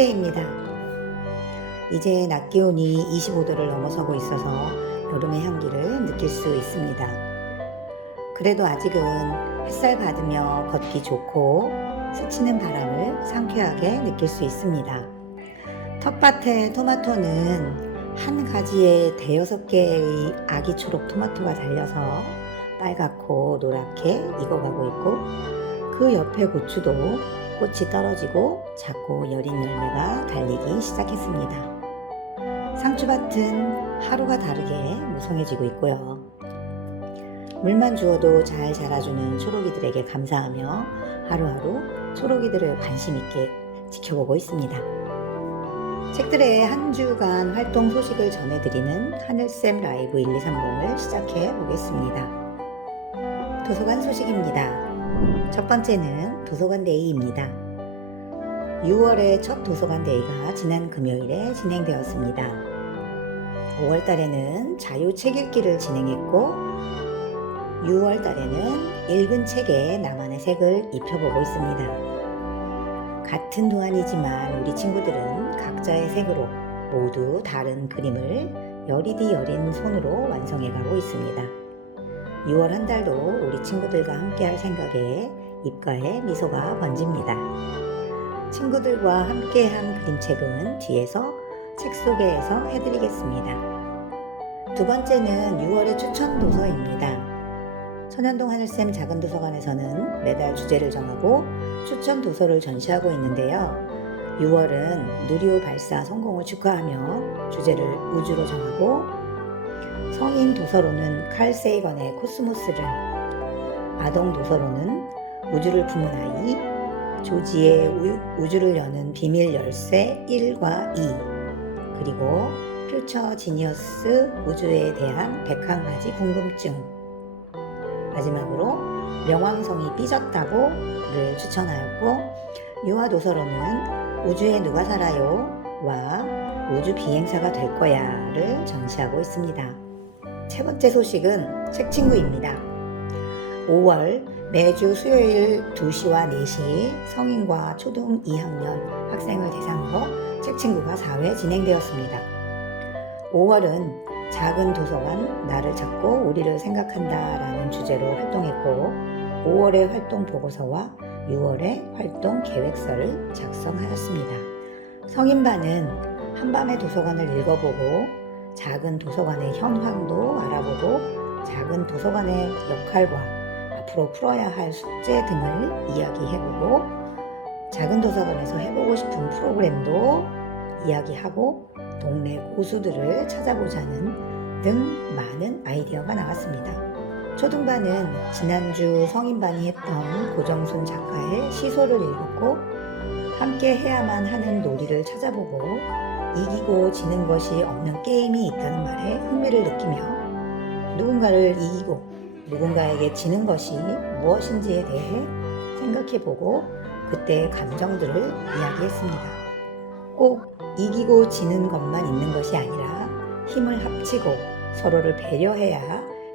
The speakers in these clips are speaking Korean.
차례입니다. 이제 낮 기온이 25도를 넘어서고 있어서 여름의 향기를 느낄 수 있습니다. 그래도 아직은 햇살 받으며 걷기 좋고 스치는 바람을 상쾌하게 느낄 수 있습니다. 텃밭의 토마토는 한 가지에 대여섯 개의 아기 초록 토마토가 달려서 빨갛고 노랗게 익어가고 있고, 그 옆에 고추도 꽃이 떨어지고 작고 여린 열매가 달리기 시작했습니다. 상추밭은 하루가 다르게 무성해지고 있고요. 물만 주어도 잘 자라주는 초록이들에게 감사하며 하루하루 초록이들을 관심 있게 지켜보고 있습니다. 책들의 한 주간 활동 소식을 전해드리는 하늘쌤 라이브 123봉을 시작해 보겠습니다. 도서관 소식입니다. 첫 번째는 도서관 데이입니다. 6월의 첫 도서관 데이가 지난 금요일에 진행되었습니다. 5월 달에는 자유 책 읽기를 진행했고, 6월 달에는 읽은 책에 나만의 색을 입혀보고 있습니다. 같은 도안이지만 우리 친구들은 각자의 색으로 모두 다른 그림을 여리디 여린 손으로 완성해가고 있습니다. 6월 한 달도 우리 친구들과 함께 할 생각에 입가에 미소가 번집니다. 친구들과 함께한 그림책은 뒤에서 책 소개해서 해드리겠습니다. 두 번째는 6월의 추천 도서입니다. 천연동 하늘쌤 작은 도서관에서는 매달 주제를 정하고 추천 도서를 전시하고 있는데요. 6월은 누리호 발사 성공을 축하하며 주제를 우주로 정하고, 성인 도서로는 칼 세이건의 코스모스를, 아동 도서로는 우주를 품은 아이, 조지의 우주를 여는 비밀 열쇠 1과 2, 그리고 퓨처 지니어스 우주에 대한 101가지 궁금증, 마지막으로 명왕성이 삐졌다고를 추천하였고, 유아 도서로는 우주에 누가 살아요? 와 우주 비행사가 될 거야를 전시하고 있습니다. 세 번째 소식은 책친구입니다. 5월 매주 수요일 2시와 4시 성인과 초등 2학년 학생을 대상으로 책친구가 4회 진행되었습니다. 5월은 작은 도서관 나를 찾고 우리를 생각한다 라는 주제로 활동했고, 5월의 활동 보고서와 6월의 활동 계획서를 작성하였습니다. 성인반은 한밤의 도서관을 읽어보고 작은 도서관의 현황도 알아보고 작은 도서관의 역할과 앞으로 풀어야 할 숙제 등을 이야기해보고, 작은 도서관에서 해보고 싶은 프로그램도 이야기하고 동네 고수들을 찾아보자는 등 많은 아이디어가 나왔습니다. 초등반은 지난주 성인반이 했던 고정순 작가의 시소를 읽었고, 함께 해야만 하는 놀이를 찾아보고 이기고 지는 것이 없는 게임이 있다는 말에 흥미를 느끼며, 누군가를 이기고 누군가에게 지는 것이 무엇인지에 대해 생각해보고 그때의 감정들을 이야기했습니다. 꼭 이기고 지는 것만 있는 것이 아니라 힘을 합치고 서로를 배려해야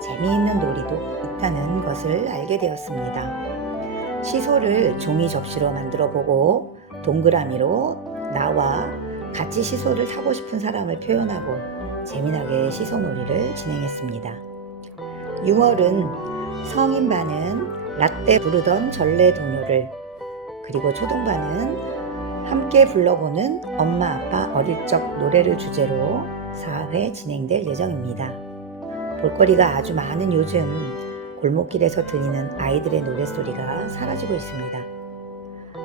재미있는 놀이도 있다는 것을 알게 되었습니다. 시소를 종이 접시로 만들어 보고 동그라미로 나와 같이 시소를 타고 싶은 사람을 표현하고 재미나게 시소 놀이를 진행했습니다. 6월은 성인반은 라떼 부르던 전래 동요를, 그리고 초등반은 함께 불러보는 엄마 아빠 어릴 적 노래를 주제로 4회 진행될 예정입니다. 볼거리가 아주 많은 요즘 골목길에서 들리는 아이들의 노랫소리가 사라지고 있습니다.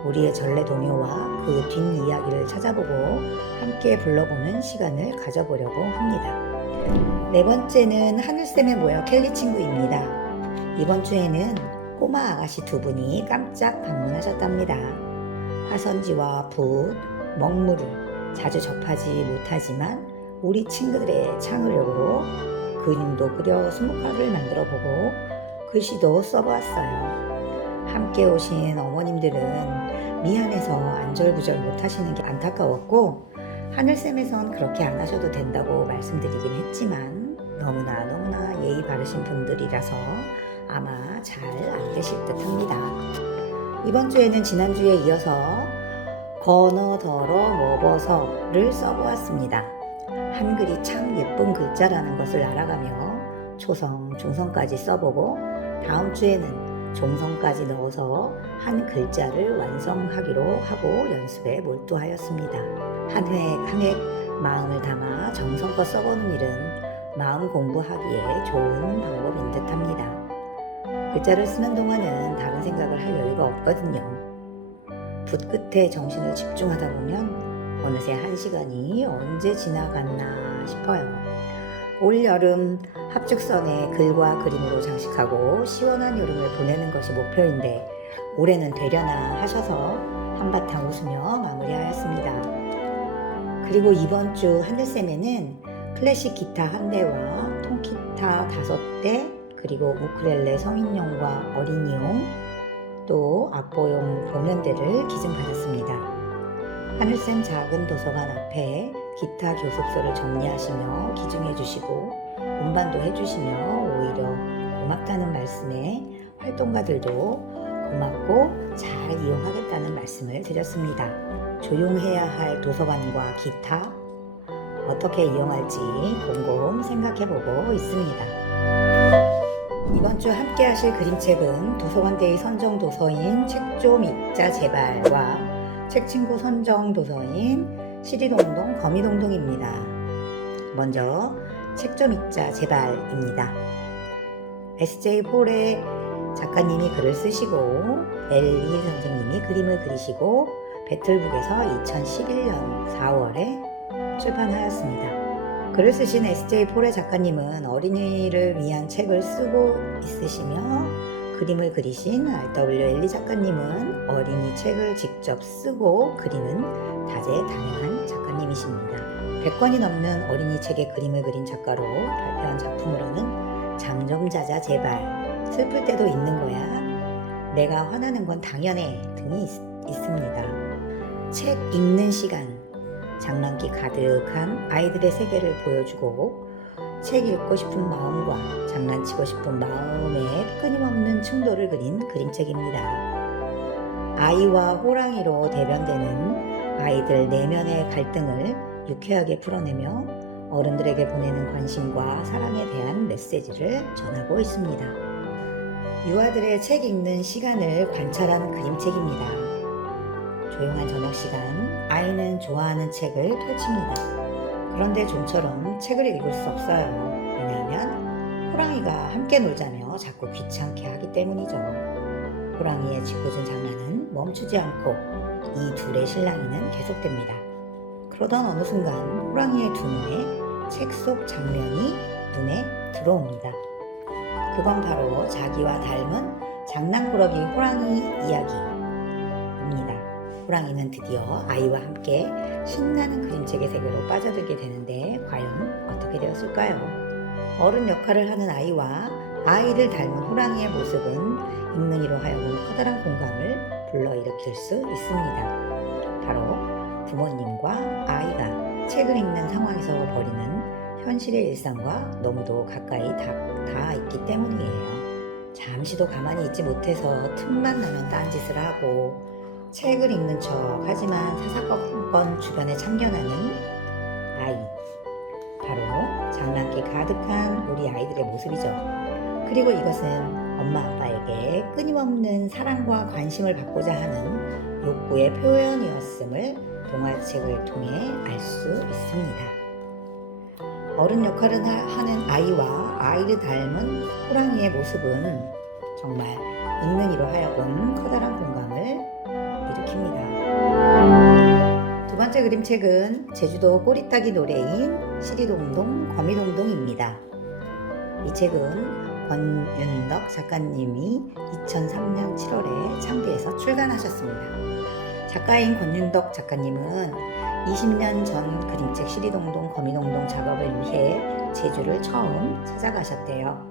우리의 전래 동요와 그 뒷이야기를 찾아보고 함께 불러보는 시간을 가져보려고 합니다. 네 번째는 하늘쌤에 모여 켈리 친구입니다. 이번 주에는 꼬마 아가씨 두 분이 깜짝 방문하셨답니다. 화선지와 붓, 먹물을 자주 접하지 못하지만 우리 친구들의 창의력으로 그림도 그려 수묵화를 만들어보고 글씨도 써보았어요. 함께 오신 어머님들은 미안해서 안절부절 못하시는 게 안타까웠고, 하늘쌤에선 그렇게 안 하셔도 된다고 말씀드리긴 했지만 너무나 예의 바르신 분들이라서 아마 잘 안 되실 듯 합니다. 이번 주에는 지난주에 이어서 거너더러 먹어서를 써보았습니다. 한글이 참 예쁜 글자라는 것을 알아가며 초성, 중성까지 써보고 다음 주에는 종성까지 넣어서 한 글자를 완성하기로 하고 연습에 몰두하였습니다. 한 획 한 획 마음을 담아 정성껏 써보는 일은 마음 공부하기에 좋은 방법인 듯 합니다. 글자를 쓰는 동안은 다른 생각을 할 여유가 없거든요. 붓 끝에 정신을 집중하다 보면 어느새 1시간이 언제 지나갔나 싶어요. 올 여름 합죽선에 글과 그림으로 장식하고 시원한 여름을 보내는 것이 목표인데 올해는 되려나 하셔서 한바탕 웃으며 마무리하였습니다. 그리고 이번 주 하늘쌤에는 클래식 기타 1대와 통기타 5대, 그리고 우쿨렐레 성인용과 어린이용, 또 악보용 보면대를 기증받았습니다. 하늘쌤 작은 도서관 앞에 기타 교습소를 정리하시며 기증해 주시고 운반도 해주시며 오히려 고맙다는 말씀에 활동가들도 고맙고 잘 이용하겠다는 말씀을 드렸습니다. 조용해야 할 도서관과 기타 어떻게 이용할지 곰곰 생각해보고 있습니다. 이번 주 함께 하실 그림책은 도서관데이 선정 도서인 책 좀 읽자 제발과 책친구 선정 도서인 시리동동 거미동동입니다. 먼저 책 좀 읽자 제발입니다. SJ 폴의 작가님이 글을 쓰시고 엘리 선생님이 그림을 그리시고 배틀북에서 2011년 4월에 출판하였습니다. 글을 쓰신 SJ 폴의 작가님은 어린이를 위한 책을 쓰고 있으시며 그림을 그리신 RW 엘리 작가님은 어린이 책을 직접 쓰고 그리는 다재다능한 작가님이십니다. 100권이 넘는 어린이 책에 그림을 그린 작가로 발표한 작품으로는 잠 좀 자자 제발, 슬플 때도 있는 거야, 내가 화나는 건 당연해 등이 있습니다. 책 읽는 시간, 장난기 가득한 아이들의 세계를 보여주고 책 읽고 싶은 마음과 장난치고 싶은 마음의 끊임없는 충돌을 그린 그림책입니다. 아이와 호랑이로 대변되는 아이들 내면의 갈등을 유쾌하게 풀어내며 어른들에게 보내는 관심과 사랑에 대한 메시지를 전하고 있습니다. 유아들의 책 읽는 시간을 관찰하는 그림책입니다. 조용한 저녁 시간, 아이는 좋아하는 책을 펼칩니다. 그런데 좀처럼 책을 읽을 수 없어요. 왜냐하면 호랑이가 함께 놀자며 자꾸 귀찮게 하기 때문이죠. 호랑이의 짓궂은 장난은 멈추지 않고 이 둘의 실랑이는 계속됩니다. 그러던 어느 순간 호랑이의 두 눈에 책 속 장면이 눈에 들어옵니다. 그건 바로 자기와 닮은 장난꾸러기 호랑이 이야기입니다. 호랑이는 드디어 아이와 함께 신나는 그림책의 세계로 빠져들게 되는데 과연 어떻게 되었을까요? 어른 역할을 하는 아이와 아이를 닮은 호랑이의 모습은 읽는 이로 하여금 커다란 공감을 불러일으킬 수 있습니다. 바로 부모님과 아이가 책을 읽는 상황에서 벌이는 현실의 일상과 너무도 가까이 닿아 있기 때문이에요. 잠시도 가만히 있지 못해서 틈만 나면 딴짓을 하고 책을 읽는 척 하지만 사사건건 주변에 참견하는 아이, 바로 장난기 가득한 우리 아이들의 모습이죠. 그리고 이것은 엄마 아빠에게 끊임없는 사랑과 관심을 받고자 하는 욕구의 표현이었음을 동화책을 통해 알 수 있습니다. 어른 역할을 하는 아이와 아이를 닮은 호랑이의 모습은 정말 읽는 이로 하여금 커다란 공감을 일으킵니다. 두 번째 그림책은 제주도 꼬리따기 노래인 시리동동 거미동동입니다. 이 책은 권윤덕 작가님이 2003년 7월에 창비해서 출간하셨습니다. 작가인 권윤덕 작가님은 20년 전 그림책 시리동동 거미동동 작업을 위해 제주를 처음 찾아가셨대요.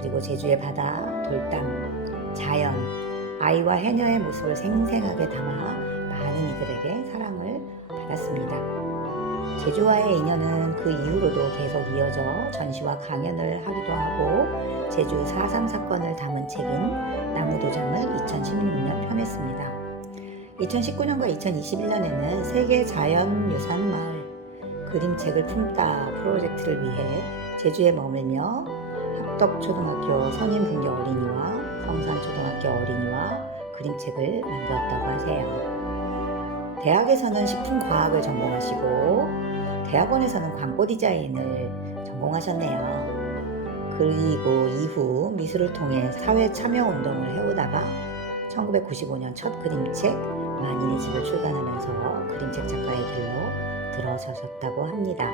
그리고 제주의 바다, 돌담, 자연, 아이와 해녀의 모습을 생생하게 담아 많은 이들에게 사랑을 받았습니다. 제주와의 인연은 그 이후로도 계속 이어져 전시와 강연을 하기도 하고 제주 4.3 사건을 담은 책인 나무도장을 2016년 펴냈습니다. 2019년과 2021년에는 세계 자연유산 마을 그림책을 품다 프로젝트를 위해 제주에 머물며 합덕초등학교 성인분교 어린이와 성산초등학교 어린이와 그림책을 만들었다고 하세요. 대학에서는 식품과학을 전공하시고 대학원에서는 광고 디자인을 전공하셨네요. 그리고 이후 미술을 통해 사회 참여 운동을 해오다가 1995년 첫 그림책 만인의 집을 출간하면서 그림책 작가의 길로 들어서셨다고 합니다.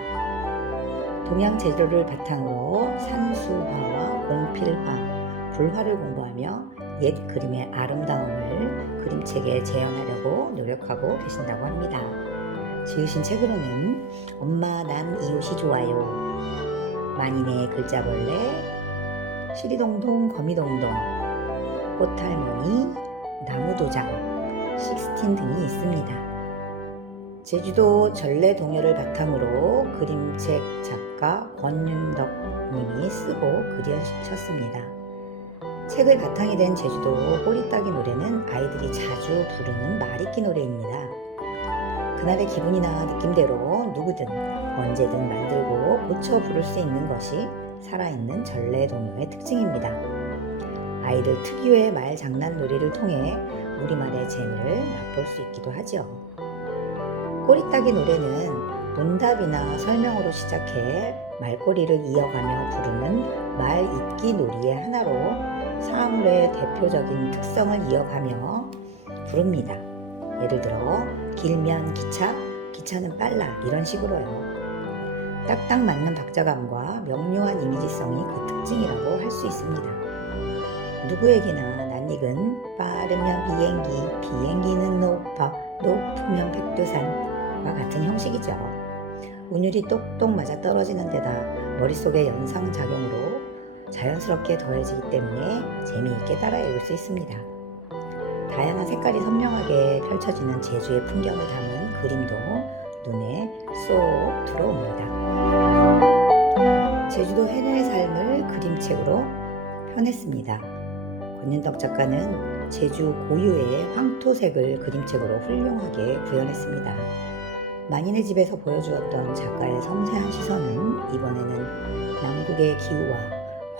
동양 재료를 바탕으로 산수화와 공필화, 불화를 공부하며 옛 그림의 아름다움을 그림책에 재현하려고 노력하고 계신다고 합니다. 지으신 책으로는 엄마 난 이웃이 좋아요, 만인의 글자벌레, 시리동동 거미동동, 꽃할머니, 나무도장, 식스틴 등이 있습니다. 제주도 전래동요를 바탕으로 그림책 작가 권윤덕 님이 쓰고 그리셨습니다. 책을 바탕이 된 제주도 꼬리따기 노래는 아이들이 자주 부르는 말잇기 노래입니다. 그날의 기분이나 느낌대로 누구든 언제든 만들고 고쳐 부를 수 있는 것이 살아있는 전래동요의 특징입니다. 아이들 특유의 말 장난 놀이를 통해 우리말의 재미를 맛볼 수 있기도 하죠. 꼬리따기 노래는 문답이나 설명으로 시작해 말꼬리를 이어가며 부르는 말잇기 놀이의 하나로 사물의 대표적인 특성을 이어가며 부릅니다. 예를 들어 길면 기차, 기차는 빨라 이런 식으로요. 딱딱 맞는 박자감과 명료한 이미지성이 그 특징이라고 할 수 있습니다. 누구에게나 낯익은 빠르면 비행기, 비행기는 높아, 높으면 백두산과 같은 형식이죠. 운율이 똑똑 맞아 떨어지는 데다 머릿속의 연상작용으로 자연스럽게 더해지기 때문에 재미있게 따라 읽을 수 있습니다. 다양한 색깔이 선명하게 펼쳐지는 제주의 풍경을 담은 그림도 눈에 쏙 들어옵니다. 제주도 해녀의 삶을 그림책으로 펴냈습니다. 권윤덕 작가는 제주 고유의 황토색을 그림책으로 훌륭하게 구현했습니다. 만인의 집에서 보여주었던 작가의 섬세한 시선은 이번에는 남국의 기후와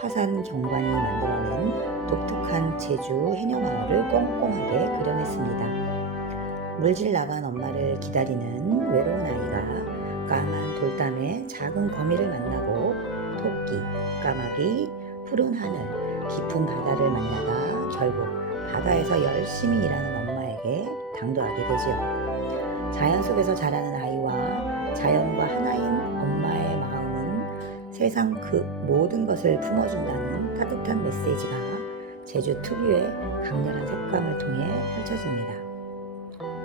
화산 경관이 만들어낸 독특한 제주 해녀마을을 꼼꼼하게 그려냈습니다. 물질 나간 엄마를 기다리는 외로운 아이가 까만 돌담에 작은 거미를 만나고 토끼, 까마귀, 푸른 하늘, 깊은 바다를 만나다 결국 바다에서 열심히 일하는 엄마에게 당도하게 되지요. 자연 속에서 자라는 아이와 자연과 하나인 엄마의 마음은 세상 그 모든 것을 품어준다는 따뜻한 메시지가 제주 특유의 강렬한 색감을 통해 펼쳐집니다.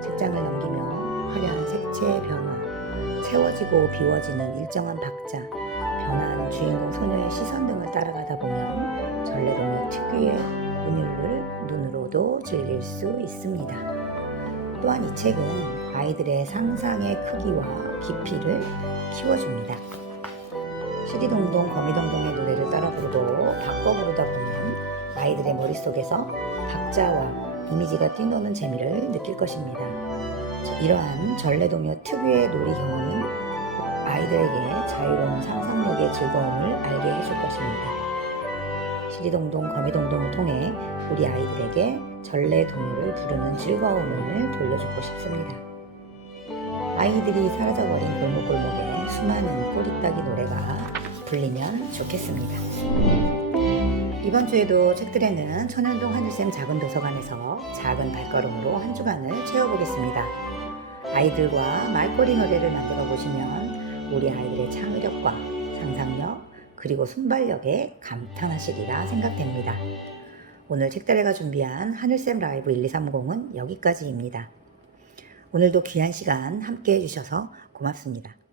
책장을 넘기며 화려한 색채의 변화, 채워지고 비워지는 일정한 박자, 변화하는 주인공 소녀의 시선 등을 따라가다 보면 전래동요 특유의 운율을 눈으로도 즐길 수 있습니다. 또한 이 책은 아이들의 상상의 크기와 깊이를 키워줍니다. 시리동동 거미동동의 노래를 따라 부르고 바꿔 부르다 보면 아이들의 머릿속에서 박자와 이미지가 뛰노는 재미를 느낄 것입니다. 이러한 전래동요 특유의 놀이 경험은 아이들에게 자유로운 상상력의 즐거움을 알게 해줄 것입니다. 시리동동 거미동동을 통해 우리 아이들에게 전래동요를 부르는 즐거움을 돌려주고 싶습니다. 아이들이 사라져버린 골목골목에 수많은 꼬리따기 노래가 불리면 좋겠습니다. 이번 주에도 책들에는 천연동 하늘샘 작은 도서관에서 작은 발걸음으로 한 주간을 채워보겠습니다. 아이들과 말꼬리 노래를 만들어 보시면 우리 아이들의 창의력과 상상력 그리고 순발력에 감탄하시리라 생각됩니다. 오늘 책들애가 준비한 하늘샘 라이브 1230은 여기까지입니다. 오늘도 귀한 시간 함께 해주셔서 고맙습니다.